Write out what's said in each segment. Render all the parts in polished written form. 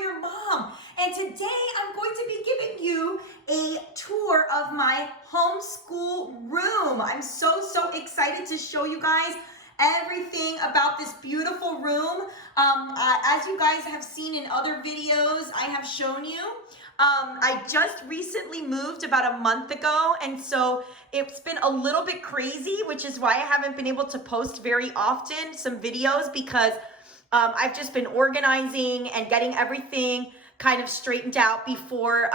your mom. And today I'm going to be giving you a tour of my homeschool room. I'm so excited to show you guys everything about this beautiful room. As you guys have seen in other videos I have shown you, I just recently moved about a month ago, and so it's been a little bit crazy, which is why I haven't been able to post very often some videos, because I've just been organizing and getting everything kind of straightened out before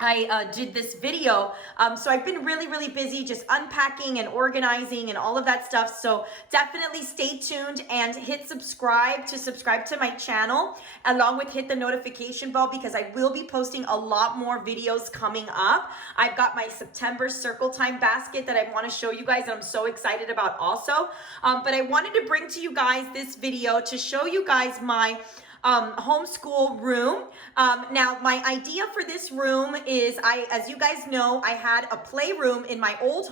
I did this video. So I've been really busy just unpacking and organizing and all of that stuff. So definitely stay tuned and hit subscribe to my channel, along with hit the notification bell, because I will be posting a lot more videos coming up. I've got my September circle time basket that I want to show you guys, and I'm so excited about also. But I wanted to bring to you guys this video to show you guys my homeschool room. Now my idea for this room is, as you guys know, I had a playroom in my old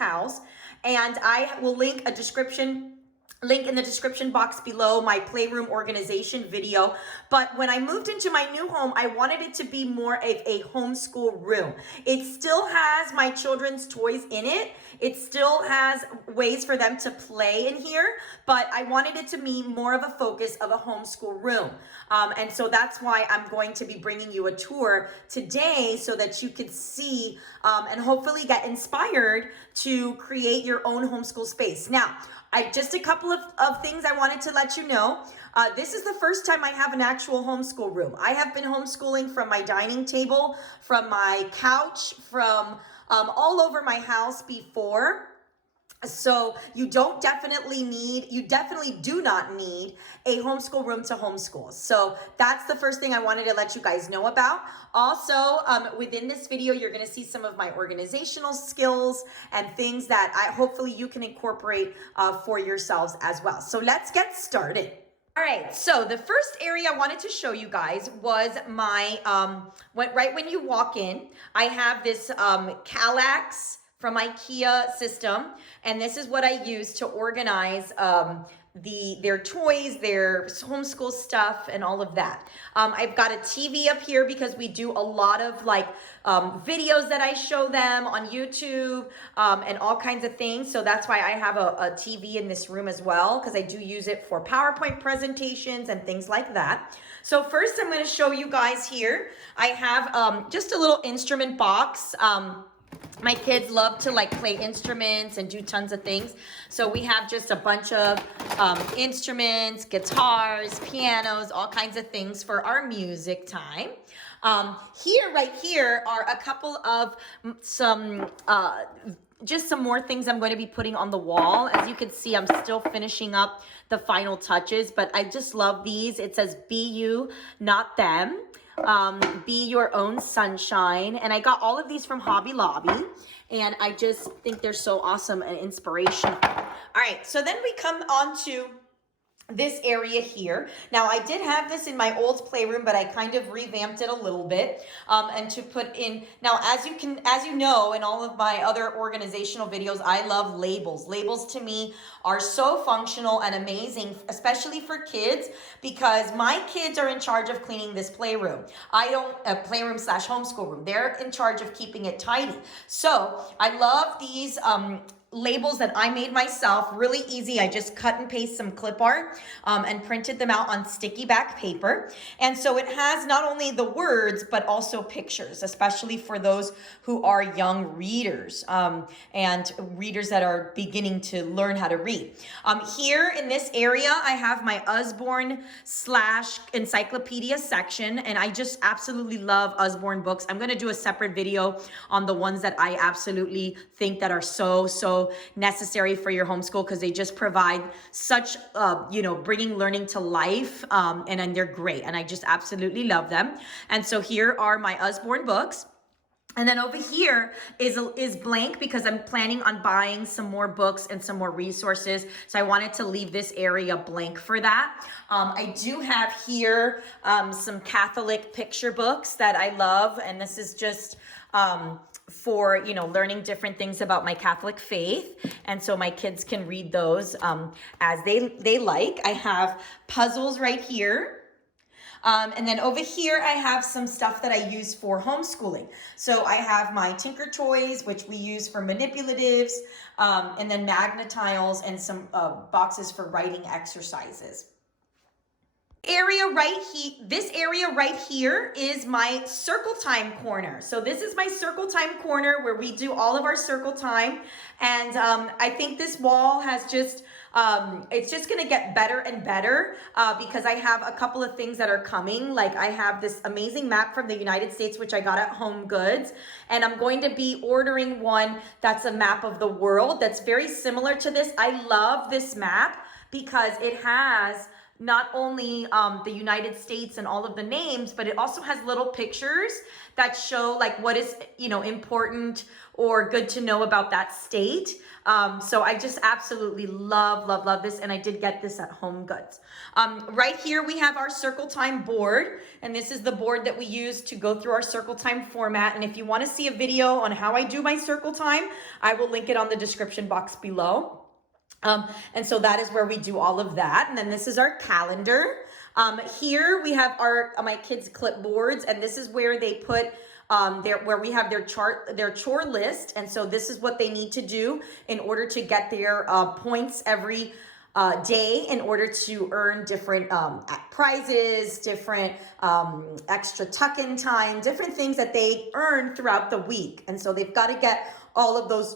house, and I will link in the description box below my playroom organization video. But when I moved into my new home, I wanted it to be more of a homeschool room. It still has my children's toys in it. It still has ways for them to play in here, but I wanted it to be more of a focus of a homeschool room. And so that's why I'm going to be bringing you a tour today, so that you could see and hopefully get inspired to create your own homeschool space. Now, just a couple of things I wanted to let you know. This is the first time I have an actual homeschool room. I have been homeschooling from my dining table, from my couch, from all over my house before. So you definitely do not need a homeschool room to homeschool. So that's the first thing I wanted to let you guys know about. Also, within this video, you're going to see some of my organizational skills and things that hopefully you can incorporate for yourselves as well. So let's get started. All right, so the first area I wanted to show you guys was my, right when you walk in, I have this KALLAX from IKEA system, and this is what I use to organize their toys, their homeschool stuff, and all of that. I've got a TV up here because we do a lot of videos that I show them on YouTube and all kinds of things. So that's why I have a TV in this room as well, because I do use it for PowerPoint presentations and things like that. So first I'm going to show you guys here. I have just a little instrument box. My kids love to play instruments and do tons of things. So we have just a bunch of instruments, guitars, pianos, all kinds of things for our music time. Right here are a couple of just some more things I'm going to be putting on the wall. As you can see, I'm still finishing up the final touches, but I just love these. It says, "Be you, not them. Be your own sunshine." And I got all of these from Hobby Lobby, and I just think they're so awesome and inspirational. All right, so then we come on to this area here. Now, I did have this in my old playroom, but I kind of revamped it a little bit, and to put in. Now, as you know, in all of my other organizational videos, I love labels. Labels to me are so functional and amazing, especially for kids, because my kids are in charge of cleaning this playroom. Playroom / homeschool room. They're in charge of keeping it tidy. So I love these labels that I made myself, really easy. I just cut and paste some clip art and printed them out on sticky back paper. And so it has not only the words, but also pictures, especially for those who are young readers and readers that are beginning to learn how to read. Here in this area, I have my Usborne / encyclopedia section, and I just absolutely love Usborne books. I'm going to do a separate video on the ones that I absolutely think that are so necessary for your homeschool, because they just provide such, bringing learning to life, and they're great, and I just absolutely love them. And so here are my Usborne books. And then over here is blank, because I'm planning on buying some more books and some more resources. So I wanted to leave this area blank for that. I do have here some Catholic picture books that I love. And this is just for, learning different things about my Catholic faith. And so my kids can read those as they like. I have puzzles right here. And then over here, I have some stuff that I use for homeschooling. So I have my Tinker Toys, which we use for manipulatives, and then Magnetiles and some boxes for writing exercises. This area right here is my circle time corner. So this is my circle time corner where we do all of our circle time. And I think this wall has just, it's just gonna get better and better because I have a couple of things that are coming. Like I have this amazing map from the United States, which I got at Home Goods. And I'm going to be ordering one that's a map of the world that's very similar to this. I love this map because it has not only the United States and all of the names, but it also has little pictures that show like what is, you know, important or good to know about that state. So I just absolutely love this. And I did get this at Home Goods. Right here, we have our circle time board. And this is the board that we use to go through our circle time format. And if you want to see a video on how I do my circle time, I will link it on the description box below. And so that is where we do all of that. And then this is our calendar. Here we have my kids' clipboards, and this is where they put where we have their chore list. And so this is what they need to do in order to get their points every day in order to earn different prizes, different extra tuck-in time, different things that they earn throughout the week. And so they've got to get all of those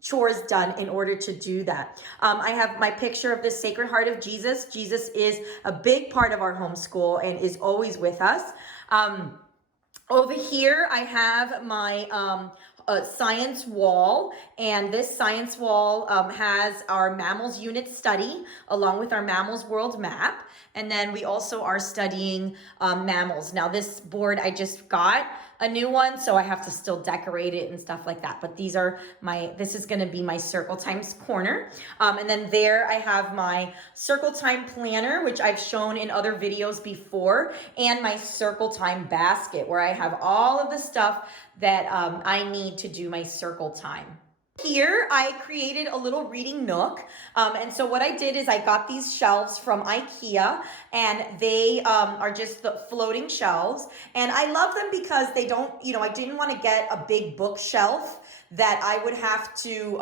chores done in order to do that. I have my picture of the Sacred Heart of Jesus. Jesus is a big part of our homeschool and is always with us. Over here, I have my science wall, and this science wall has our mammals unit study along with our mammals world map. And then we also are studying mammals. Now this board I just got a new one, so I have to still decorate it and stuff like that. But this is gonna be my circle times corner. And then there I have my circle time planner, which I've shown in other videos before, and my circle time basket where I have all of the stuff that I need to do my circle time. Here, I created a little reading nook. And so what I did is I got these shelves from IKEA, and they are just the floating shelves. And I love them because they don't, you know, I didn't want to get a big bookshelf that I would have to,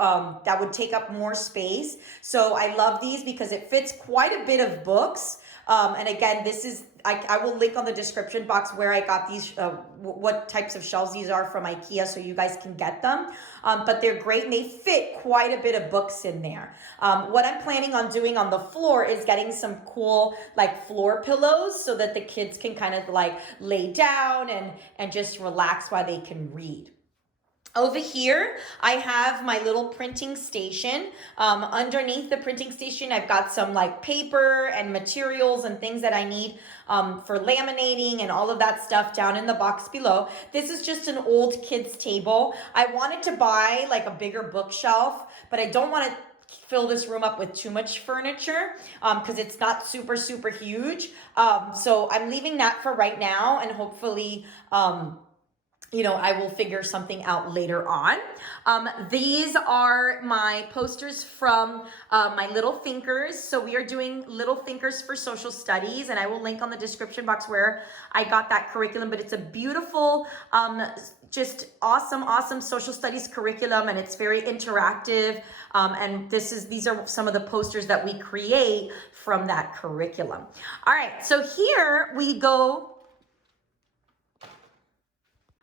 that would take up more space. So I love these because it fits quite a bit of books. And again, this is, I will link on the description box where I got these, what types of shelves these are from IKEA so you guys can get them. But they're great and they fit quite a bit of books in there. What I'm planning on doing on the floor is getting some cool like floor pillows so that the kids can kind of like lay down and just relax while they can read. Over here, I have my little printing station. Underneath the printing station, I've got some like paper and materials and things that I need for laminating and all of that stuff down in the box below. This is just an old kids table. I wanted to buy like a bigger bookshelf, but I don't want to fill this room up with too much furniture because it's not super huge. So I'm leaving that for right now, and hopefully you know, I will figure something out later on. These are my posters from my Little Thinkers. So we are doing Little Thinkers for Social Studies, and I will link on the description box where I got that curriculum, but it's a beautiful, just awesome social studies curriculum, and it's very interactive. And these are some of the posters that we create from that curriculum. All right, so here we go.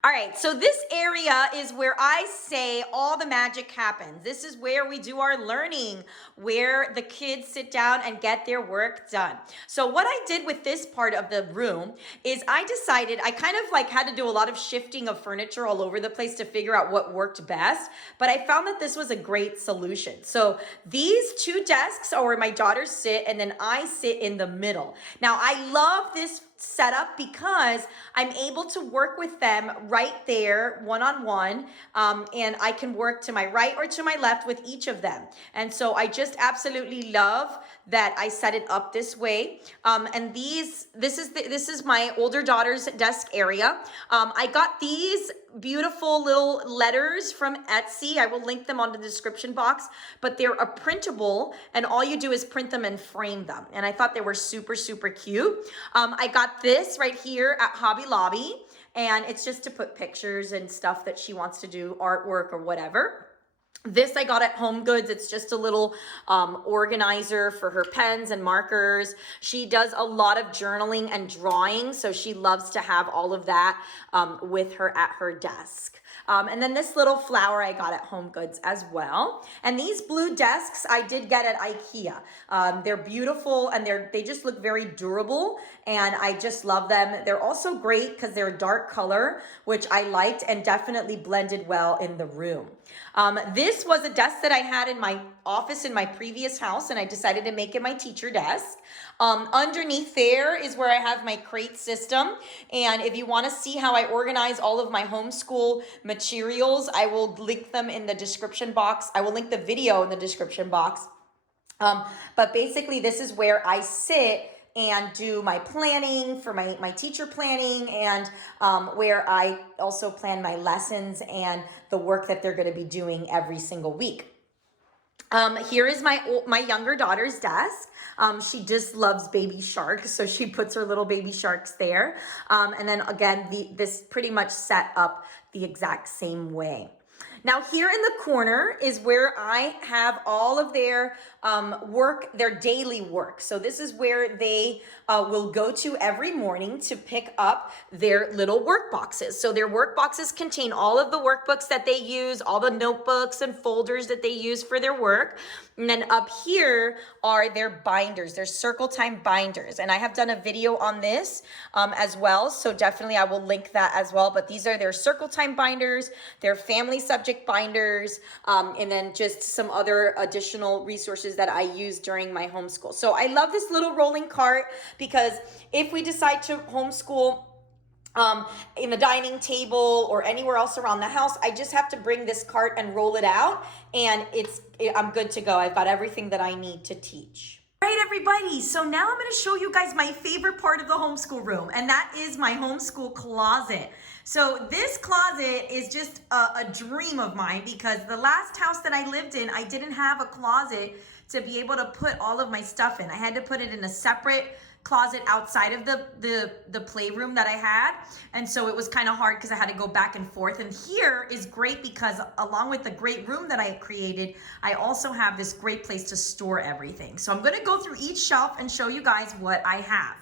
All right, so this area is where I say all the magic happens. This is where we do our learning, where the kids sit down and get their work done. So what I did with this part of the room is I decided, I kind of like had to do a lot of shifting of furniture all over the place to figure out what worked best, but I found that this was a great solution. So these two desks are where my daughters sit, and then I sit in the middle. Now I love this setup because I'm able to work with them right there one-on-one, and I can work to my right or to my left with each of them. And so I just absolutely love that I set it up this way. And this is my older daughter's desk area. I got these beautiful little letters from Etsy. I will link them on the description box, but they're a printable, and all you do is print them and frame them. And I thought they were super, super cute. I got this right here at Hobby Lobby, and it's just to put pictures and stuff that she wants to do, artwork or whatever. This I got at Home Goods. It's just a little organizer for her pens and markers. She does a lot of journaling and drawing, so she loves to have all of that with her at her desk. And then this little flower I got at Home Goods as well. And these blue desks I did get at IKEA. They're beautiful, and they just look very durable, and I just love them. They're also great because they're a dark color, which I liked and definitely blended well in the room. This was a desk that I had in my office in my previous house, and I decided to make it my teacher desk. Underneath there is where I have my crate system, and if you want to see how I organize all of my homeschool materials, I will link them in the description box. I will link the video in the description box. But basically this is where I sit and do my planning for my teacher planning, and where I also plan my lessons and the work that they're going to be doing every single week. Here is my younger daughter's desk. She just loves baby sharks, so she puts her little baby sharks there. And then again, this pretty much set up the exact same way. Now here in the corner is where I have all of their work, their daily work. So this is where they will go to every morning to pick up their little work boxes. So their work boxes contain all of the workbooks that they use, all the notebooks and folders that they use for their work. And then up here are their binders, their circle time binders. And I have done a video on this as well, so definitely I will link that as well. But these are their circle time binders, their family subject binders, and then just some other additional resources that I use during my homeschool. So I love this little rolling cart because if we decide to homeschool in the dining table or anywhere else around the house, I just have to bring this cart and roll it out, and I'm good to go. I've got everything that I need to teach. All right, everybody, so now I'm going to show you guys my favorite part of the homeschool room, and that is my homeschool closet. So this closet is just a dream of mine, because the last house that I lived in, I didn't have a closet to be able to put all of my stuff in. I had to put it in a separate closet outside of the playroom that I had, and so it was kind of hard because I had to go back and forth. And here is great because along with the great room that I created, I also have this great place to store everything. So I'm going to go through each shelf and show you guys what I have.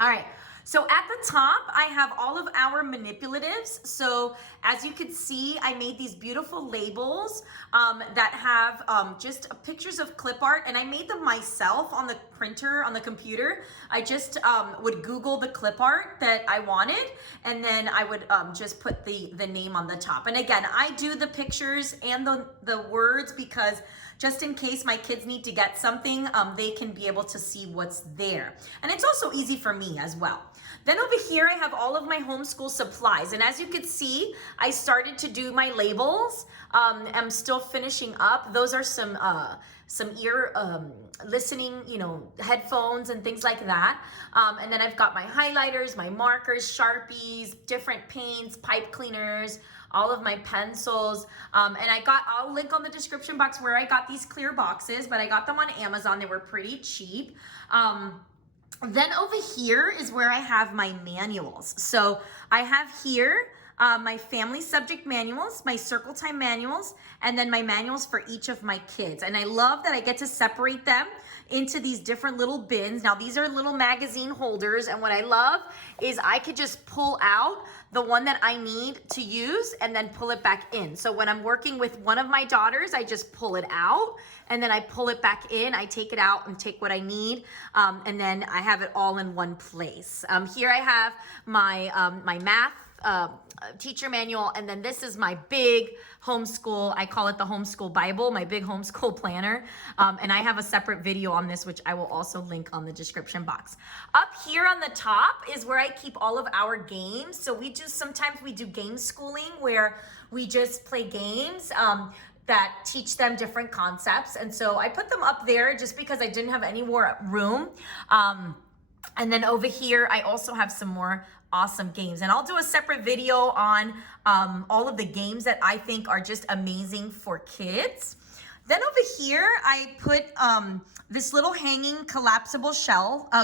All right. So at the top, I have all of our manipulatives. So as you can see, I made these beautiful labels that have just pictures of clip art, and I made them myself on the printer, on the computer. I just would Google the clip art that I wanted, and then I would just put the name on the top. And again, I do the pictures and the words because just in case my kids need to get something, they can be able to see what's there. And it's also easy for me as well. Then over here, I have all of my homeschool supplies. And as you can see, I started to do my labels. I'm still finishing up. Those are some ear listening, headphones and things like that. And then I've got my highlighters, my markers, Sharpies, different paints, pipe cleaners, all of my pencils. And I'll link on the description box where I got these clear boxes, but I got them on Amazon. They were pretty cheap. Then over here is where I have my manuals. So I have here my family subject manuals, my circle time manuals, and then my manuals for each of my kids. And I love that I get to separate them into these different little bins. Now these are little magazine holders, and what I love is I could just pull out the one that I need to use and then pull it back in. So when I'm working with one of my daughters, I just pull it out and then I pull it back in. I take it out and take what I need, and then I have it all in one place. Here I have my my math teacher manual, and then this is my big homeschool, I call it the homeschool Bible, my big homeschool planner, and I have a separate video on this, which I will also link on the description box. Up here on the top is where I keep all of our games. So sometimes we do game schooling where we just play games. that teach them different concepts. And so I put them up there just because I didn't have any more room. And then over here, I also have some more awesome games. And I'll do a separate video on all of the games that I think are just amazing for kids. Then over here, I put this little hanging collapsible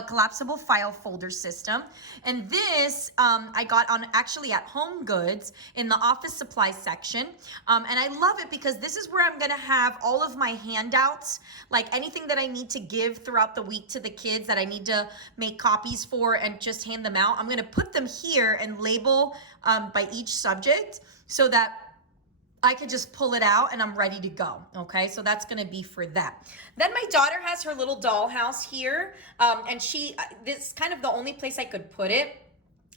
collapsible file folder system. And this I got on actually at Home Goods in the office supply section. And I love it because this is where I'm gonna have all of my handouts, like anything that I need to give throughout the week to the kids that I need to make copies for and just hand them out. I'm gonna put them here and label by each subject so that I could just pull it out and I'm ready to go, okay? So that's gonna be for that. Then my daughter has her little dollhouse here, and this is kind of the only place I could put it,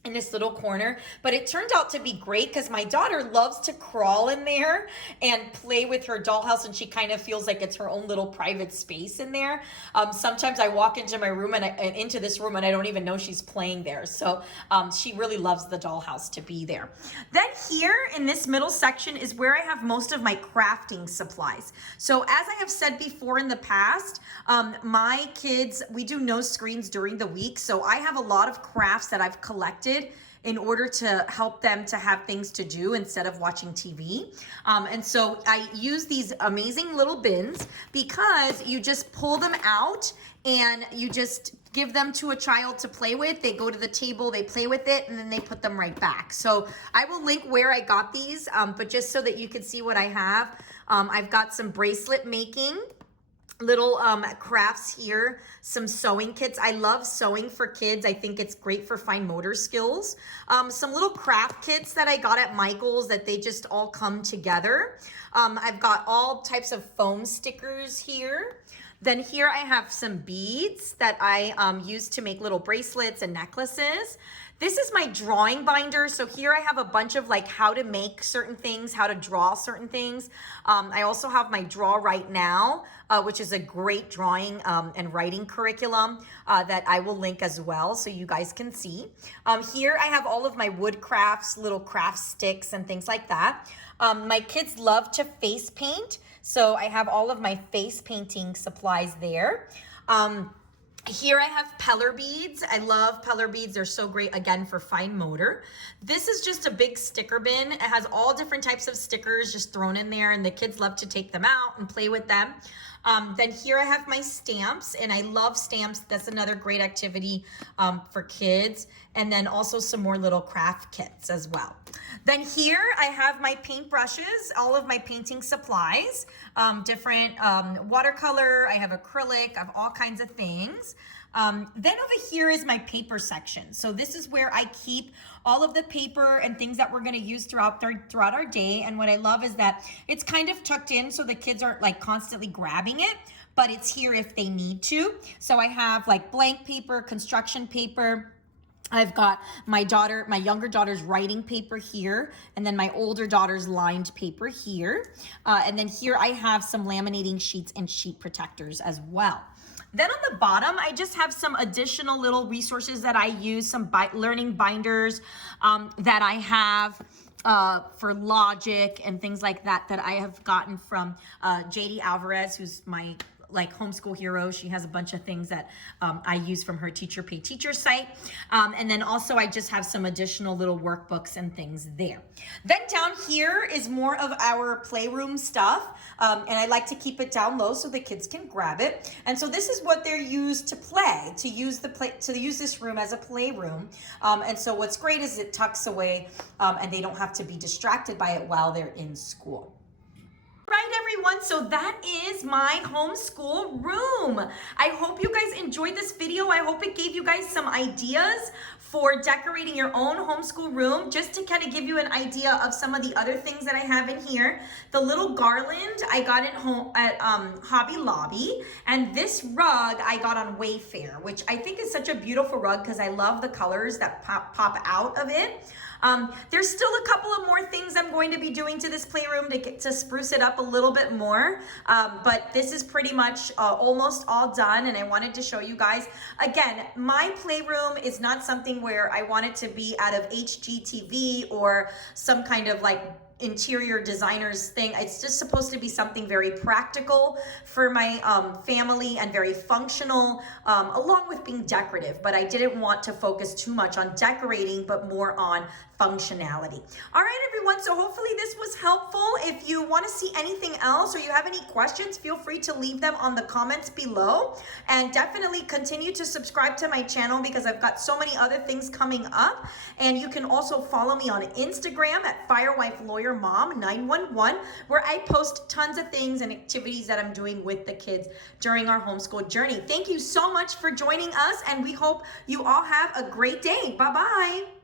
in this little corner, but it turned out to be great because my daughter loves to crawl in there and play with her dollhouse, and she kind of feels like it's her own little private space in there. Sometimes I walk into my room and into this room and I don't even know she's playing there. So she really loves the dollhouse to be there. Then here in this middle section is where I have most of my crafting supplies. So as I have said before in the past, my kids, we do no screens during the week. So I have a lot of crafts that I've collected in order to help them to have things to do instead of watching TV. And so I use these amazing little bins because you just pull them out and you just give them to a child to play with. They go to the table, they play with it, and then they put them right back. So I will link where I got these, but just so that you can see what I have. I've got some bracelet making, little crafts here, some sewing kits. I love sewing for kids. I think it's great for fine motor skills. Some little craft kits that I got at Michael's that they just all come together. I've got all types of foam stickers here. Then here I have some beads that I use to make little bracelets and necklaces. This is my drawing binder. So here I have a bunch of like how to make certain things, how to draw certain things. I also have my Draw Right Now, which is a great drawing and writing curriculum that I will link as well so you guys can see. Here I have all of my wood crafts, little craft sticks and things like that. My kids love to face paint, so I have all of my face painting supplies there. Here I have Peller beads. I love Peller beads. They're so great, again, for fine motor. This is just a big sticker bin. It has all different types of stickers just thrown in there, and the kids love to take them out and play with them. Then here I have my stamps, and I love stamps. That's another great activity for kids. And then also some more little craft kits as well. Then here I have my paint brushes, all of my painting supplies, different watercolor, I have acrylic, I have all kinds of things. Then over here is my paper section. So this is where I keep all of the paper and things that we're gonna use throughout our day. And what I love is that it's kind of tucked in so the kids aren't like constantly grabbing it, but it's here if they need to. So I have like blank paper, construction paper. I've got my younger daughter's writing paper here, and then my older daughter's lined paper here. And then here I have some laminating sheets and sheet protectors as well. Then on the bottom, I just have some additional little resources that I use, some learning binders that I have for logic and things like that I have gotten from JD Alvarez, who's my homeschool hero. She has a bunch of things that I use from her Teacher Pay Teacher site. And then also I just have some additional little workbooks and things there. Then down here is more of our playroom stuff. And I like to keep it down low so the kids can grab it. And so this is what they're used to play, to use this room as a playroom. And so what's great is it tucks away and they don't have to be distracted by it while they're in school. Right, everyone, so that is my homeschool room. I hope you guys enjoyed this video. I hope it gave you guys some ideas for decorating your own homeschool room, just to kind of give you an idea of some of the other things that I have in here. The little garland I got at Hobby Lobby, and this rug I got on Wayfair, which I think is such a beautiful rug because I love the colors that pop out of it. There's still a couple of more things I'm going to be doing to this playroom to spruce it up a little bit more, but this is pretty much almost all done, and I wanted to show you guys. Again, my playroom is not something where I want it to be out of HGTV or some kind of like interior designers thing. It's just supposed to be something very practical for my family and very functional, along with being decorative. But I didn't want to focus too much on decorating, but more on functionality. All right, everyone, so hopefully this was helpful. If you want to see anything else or you have any questions, feel free to leave them on the comments below, and definitely continue to subscribe to my channel because I've got so many other things coming up. And you can also follow me on Instagram at FirewifeLawyerMom911, where I post tons of things and activities that I'm doing with the kids during our homeschool journey. Thank you so much for joining us, and we hope you all have a great day. Bye-bye.